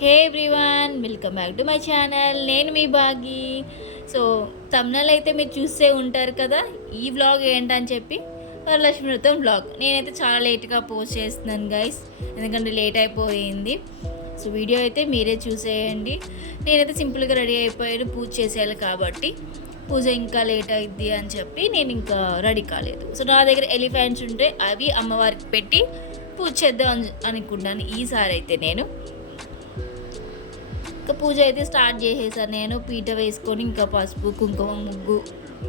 Hey everyone welcome back to my channel. నేను మీ బాగి so తమ్నల్ అయితే మీరు చూస్తే ఉంటారు కదా ఈ వ్లాగ్ ఏంటని చెప్పి వరలక్ష్మి వ్రతం వ్లాగ్. నేనైతే చాలా లేట్గా పోస్ట్ చేస్తున్నాను గైస్ ఎందుకంటే లేట్ అయిపోయింది. సో వీడియో అయితే మీరే చూసేయండి. నేనైతే సింపుల్గా రెడీ అయిపోయాను పూజ చేసేయాలి కాబట్టి. పూజ ఇంకా లేట్ అయింది అని చెప్పి నేను ఇంకా రెడీ కాలేదు. సో నా దగ్గర ఎలిఫెంట్స్ ఉంటే అవి అమ్మవారికి పెట్టి పూజ చేద్దాం అని అనుకున్నాను ఈసారి అయితే నేను. ఇంకా పూజ అయితే స్టార్ట్ చేసేసాను నేను పీట వేసుకొని ఇంకా పసుపు కుంకుమ ముగ్గు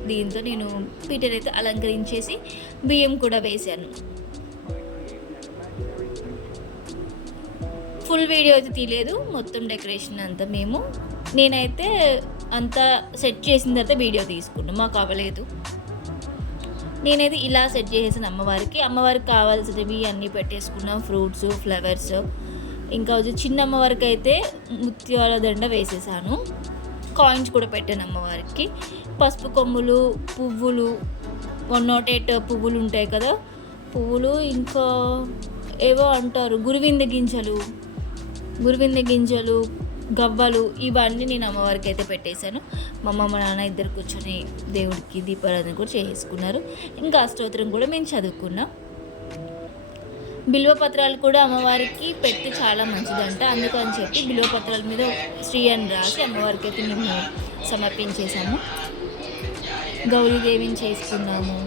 దీంతో నేను పీటను అయితే అలంకరించేసి బియ్యం కూడా వేశాను. ఫుల్ వీడియో అయితే తీయలేదు. మొత్తం డెకరేషన్ అంతా మేము నేనైతే అంతా సెట్ చేసిన తర్వాత వీడియో తీసుకున్నాం. మాకు అవ్వలేదు. నేనైతే ఇలా సెట్ చేసేసాను అమ్మవారికి. అమ్మవారికి కావాల్సినవి అన్నీ పెట్టేసుకున్నాం. ఫ్రూట్స్ ఫ్లవర్స్ ఇంకా వచ్చి చిన్న అమ్మవారికి అయితే ముత్యాల దండ వేసేసాను. కాయిన్స్ కూడా పెట్టాను అమ్మవారికి పసుపు కొమ్ములు పువ్వులు వన్ నాట్ ఎయిట్ పువ్వులు ఉంటాయి కదా. పువ్వులు ఇంకా ఏవో అంటారు గురువింద గింజలు గురువింద గింజలు గవ్వలు ఇవన్నీ నేను అమ్మవారికి అయితే పెట్టేశాను. మా అమ్మ నాన్న ఇద్దరు కూర్చొని దేవుడికి దీపారాధన కూడా చేసుకున్నారు. ఇంకా అష్టోత్తరం కూడా మేము చదువుకున్నాం. బిల్వ పత్రాలు కూడా అమ్మవారికి పెట్టి చాలా మంచిదంట. అందుకని చెప్పి బిల్వ పత్రాల మీద శ్రీ అని రాసి అమ్మవారికి అయితే మేము సమర్పించేసాము గౌరీదేవిని చేసుకున్నాము.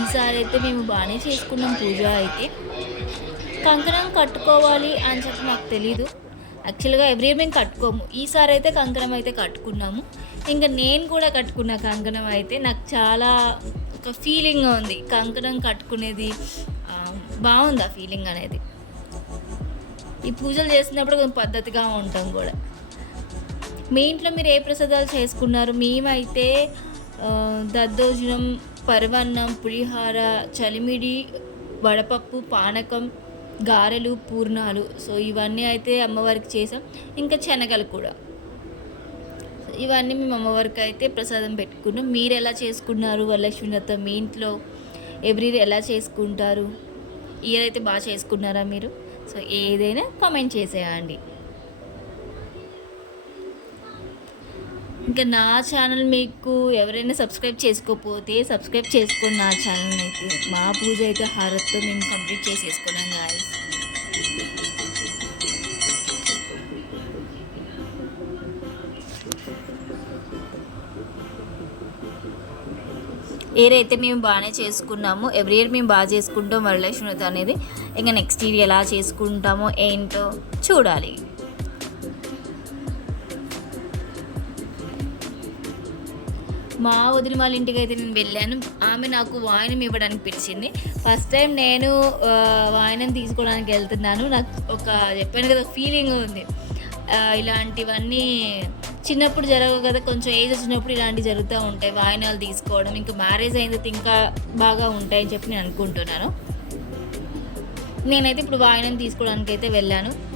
ఈసారి అయితే మేము బాగానే చేసుకున్నాం పూజ అయితే. కంకణం కట్టుకోవాలి అని చెప్పి నాకు తెలీదు. యాక్చువల్గా ఎవ్రీ ఇయర్ మేము కట్టుకోము. ఈసారి అయితే కంకణం అయితే కట్టుకున్నాము. ఇంకా నేను కూడా కట్టుకున్న కంకణం అయితే నాకు చాలా ఒక ఫీలింగ్ ఉంది. కంకణం కట్టుకునేది బాగుంది ఆ ఫీలింగ్ అనేది. ఈ పూజలు చేసినప్పుడు కొంచెం పద్ధతిగా ఉంటాం కూడా. మీ ఇంట్లో మీరు ఏ ప్రసాదాలు చేసుకున్నారు? మేమైతే దద్దోజనం పరవన్నం పులిహార చలిమిడి వడపప్పు పానకం గారెలు పూర్ణాలు. సో ఇవన్నీ అయితే అమ్మవారికి చేసాం. ఇంకా శనగలు కూడా. ఇవన్నీ మేము అమ్మవారికి అయితే ప్రసాదం పెట్టుకున్నాం. మీరు ఎలా చేసుకున్నారు వరలక్ష్మి వ్రతం? మీ ఇంట్లో ఎవ్రీ ఎలా చేసుకుంటారు? ఇయర్ అయితే బాగా చేసుకున్నారా మీరు? సో ఏదైనా కామెంట్ చేసేయండి. ఇంకా నా ఛానల్ మీకు ఎవరైనా సబ్స్క్రైబ్ చేసుకోకపోతే సబ్స్క్రైబ్ చేసుకోండి నా ఛానల్ అయితే మా పూజ అయితే హారత్తో మేము కంప్లీట్ చేసేసుకున్నాం గాయస్ ఇయర్ అయితే మేము బాగానే చేసుకున్నాము ఎవ్రీ ఇయర్ మేము బాగా చేసుకుంటాం వరలక్ష్మి వ్రతం అనేది. ఇంకా నెక్స్ట్ ఇయర్ ఎలా చేసుకుంటామో ఏంటో చూడాలి. మా వదిన వాళ్ళ ఇంటికి అయితే నేను వెళ్ళాను. ఆమె నాకు వాయినం ఇవ్వడానికి పిలిచింది. ఫస్ట్ టైం నేను వాయినం తీసుకోవడానికి వెళ్తున్నాను. నాకు ఒక చెప్పాను కదా ఫీలింగ్ ఉంది. ఇలాంటివన్నీ చిన్నప్పుడు జరగవు కదా కొంచెం ఏజ్ వచ్చినప్పుడు ఇలాంటివి జరుగుతూ ఉంటాయి. వాయినాలు తీసుకోవడం ఇంకా మ్యారేజ్ అయిన తర్వాత ఇంకా బాగా ఉంటాయని చెప్పి నేను అనుకుంటున్నాను. నేనైతే ఇప్పుడు వాయినం తీసుకోవడానికి అయితే వెళ్ళాను.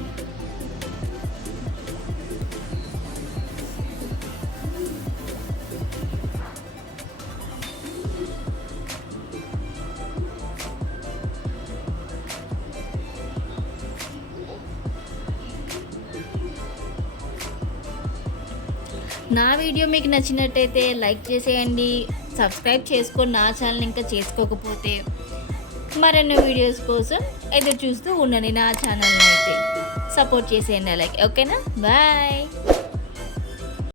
నా వీడియో మీకు నచ్చినట్టయితే లైక్ చేసేయండి సబ్స్క్రైబ్ చేసుకొని నా ఛానల్ ఇంకా చేసుకోకపోతే మరెన్నో వీడియోస్ కోసం ఎదురు చూస్తూ ఉండండి నా ఛానల్ని అయితే. సపోర్ట్ చేసేయండి అలాగే ఓకేనా? బాయ్.